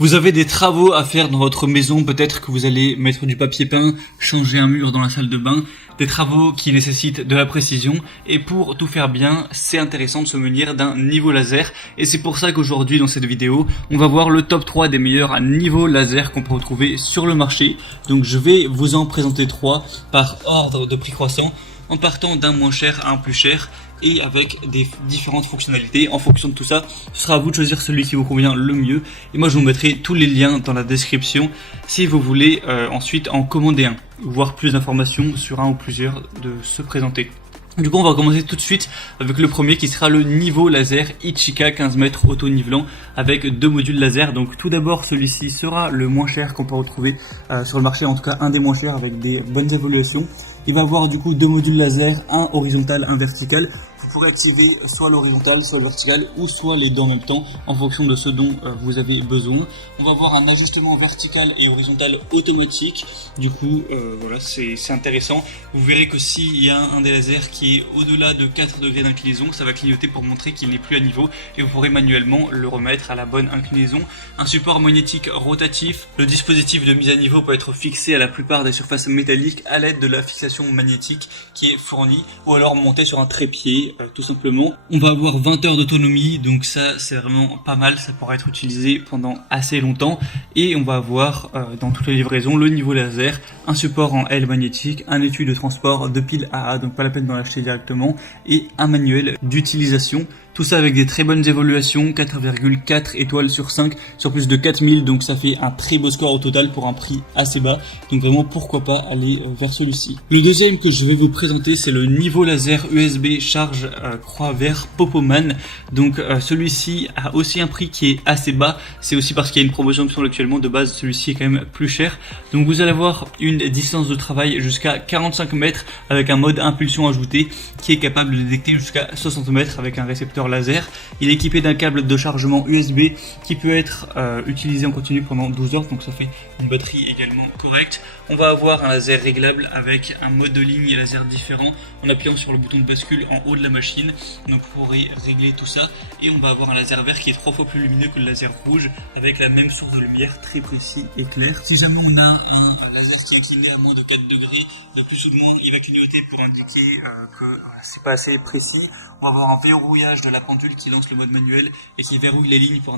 Vous avez des travaux à faire dans votre maison, peut-être que vous allez mettre du papier peint, changer un mur dans la salle de bain, des travaux qui nécessitent de la précision, et pour tout faire bien, c'est intéressant de se munir d'un niveau laser, et c'est pour ça qu'aujourd'hui dans cette vidéo, on va voir le top 3 des meilleurs niveaux laser qu'on peut retrouver sur le marché. Donc je vais vous en présenter 3 par ordre de prix croissant, en partant d'un moins cher à un plus cher, et avec des différentes fonctionnalités. En fonction de tout ça, ce sera à vous de choisir celui qui vous convient le mieux. Et moi je vous mettrai tous les liens dans la description si vous voulez ensuite en commander un, voir plus d'informations sur un ou plusieurs de se présenter. Du coup on va commencer tout de suite avec le premier qui sera le niveau laser Ichika 15 mètres auto-nivelant avec 2 modules laser. Donc tout d'abord celui-ci sera le moins cher qu'on peut retrouver sur le marché, en tout cas un des moins chers avec des bonnes évolutions. Il va avoir du coup 2 modules laser, un horizontal, un vertical. Vous pourrez activer soit l'horizontal, soit le vertical, ou soit les deux en même temps, en fonction de ce dont vous avez besoin. On va avoir un ajustement vertical et horizontal automatique. Du coup, voilà, c'est intéressant. Vous verrez que s'il y a un des lasers qui est au-delà de 4 degrés d'inclinaison, ça va clignoter pour montrer qu'il n'est plus à niveau, et vous pourrez manuellement le remettre à la bonne inclinaison. Un support magnétique rotatif. Le dispositif de mise à niveau peut être fixé à la plupart des surfaces métalliques à l'aide de la fixation magnétique qui est fournie, ou alors monté sur un trépied tout simplement. On va avoir 20 heures d'autonomie, donc ça c'est vraiment pas mal, ça pourra être utilisé pendant assez longtemps. Et on va avoir dans toutes les livraisons le niveau laser, un support en L magnétique, un étui de transport, 2 piles AA, donc pas la peine d'en acheter directement, et un manuel d'utilisation. Tout ça avec des très bonnes évaluations, 4,4 étoiles sur 5 sur plus de 4000, donc ça fait un très beau score au total pour un prix assez bas. Donc vraiment pourquoi pas aller vers celui-ci. Le deuxième que je vais vous présenter, c'est le niveau laser USB charge croix vert Popoman. Donc celui-ci a aussi un prix qui est assez bas, c'est aussi parce qu'il y a une promotion qui sont actuellement. De base celui-ci est quand même plus cher. Donc vous allez avoir une distance de travail jusqu'à 45 mètres avec un mode impulsion ajouté qui est capable de détecter jusqu'à 60 mètres avec un récepteur laser. Il est équipé d'un câble de chargement USB qui peut être utilisé en continu pendant 12 heures, donc ça fait une batterie également correcte. On va avoir un laser réglable avec un mode de ligne et laser différent en appuyant sur le bouton de bascule en haut de la machine, donc vous pourrez régler tout ça. Et on va avoir un laser vert qui est 3 fois plus lumineux que le laser rouge avec la même source de lumière très précis et clair. Si jamais on a un laser qui est incliné à moins de 4 degrés, de plus ou de moins, il va clignoter pour indiquer que c'est pas assez précis. On va avoir un verrouillage de la pendule qui lance le mode manuel et qui verrouille les lignes pour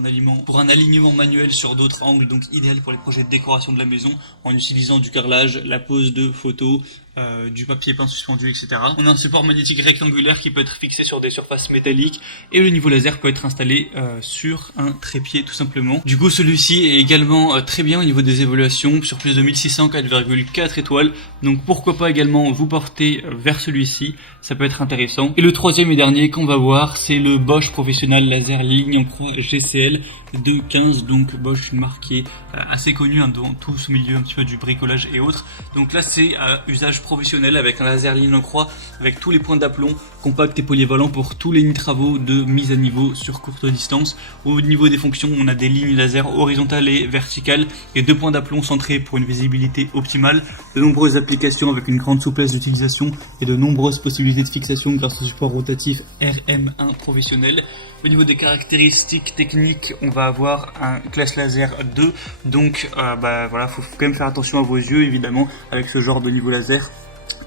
un alignement manuel sur d'autres angles, donc idéal pour les projets de décoration de la maison en utilisant du carrelage, la pose de photos, du papier peint suspendu, etc. On a un support magnétique rectangulaire qui peut être fixé sur des surfaces métalliques, et le niveau laser peut être installé sur un trépied tout simplement. Du coup celui-ci est également très bien au niveau des évaluations, sur plus de 1600, 4,4 étoiles, donc pourquoi pas également vous porter vers celui-ci, ça peut être intéressant. Et le troisième et dernier qu'on va voir, c'est le Bosch Professional Laser Ligne en croix GCL 215, donc Bosch, une marque qui est assez connue dans tout ce milieu un petit peu du bricolage et autres. Donc là c'est usage professionnel avec un laser ligne en croix avec tous les points d'aplomb, compact et polyvalent pour tous les travaux de mise à niveau sur courte distance. Au niveau des fonctions, on a des lignes laser horizontales et verticales et 2 points d'aplomb centrés pour une visibilité optimale, de nombreuses applications avec une grande souplesse d'utilisation et de nombreuses possibilités de fixation grâce au support rotatif RM1 professionnel. Au niveau des caractéristiques techniques, on va avoir un classe laser 2, donc voilà, faut quand même faire attention à vos yeux évidemment avec ce genre de niveau laser,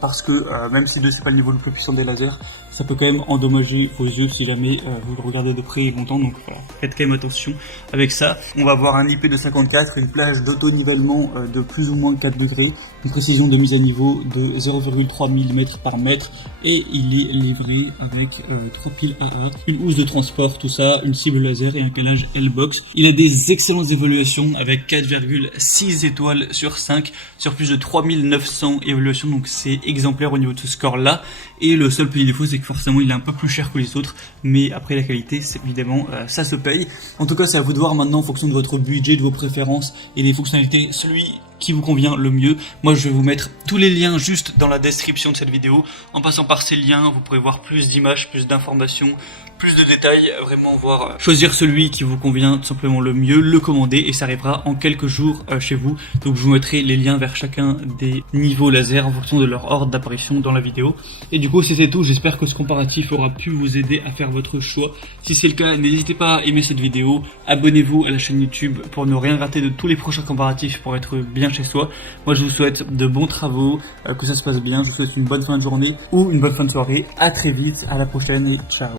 parce que même si 2 c'est pas le niveau le plus puissant des lasers, ça peut quand même endommager vos yeux si jamais vous le regardez de près et longtemps, donc voilà, faites quand même attention avec ça. On va avoir un IP254, une plage d'auto-nivellement de plus ou moins 4 degrés, une précision de mise à niveau de 0,3 mm par mètre, et il est livré avec 3 piles AA, une housse de transport, tout ça, une cible laser et un calage L-Box. Il a des excellentes évaluations avec 4,6 étoiles sur 5 sur plus de 3900 évaluations, donc c'est exemplaire au niveau de ce score là. Et le seul petit défaut, c'est que forcément il est un peu plus cher que les autres, mais après la qualité, c'est évidemment ça se paye. En tout cas c'est à vous de voir maintenant en fonction de votre budget, de vos préférences et des fonctionnalités, celui qui vous convient le mieux. Moi je vais vous mettre tous les liens juste dans la description de cette vidéo. En passant par ces liens, vous pourrez voir plus d'images, plus d'informations, plus de détails, vraiment voir, choisir celui qui vous convient tout simplement le mieux, le commander et ça arrivera en quelques jours chez vous. Donc je vous mettrai les liens vers chacun des niveaux laser en fonction de leur ordre d'apparition dans la vidéo. Et du coup c'était tout, j'espère que ce comparatif aura pu vous aider à faire votre choix. Si c'est le cas, n'hésitez pas à aimer cette vidéo, abonnez-vous à la chaîne YouTube pour ne rien rater de tous les prochains comparatifs pour être bien chez soi. Moi je vous souhaite de bons travaux, que ça se passe bien, je vous souhaite une bonne fin de journée ou une bonne fin de soirée. À très vite, à la prochaine et ciao.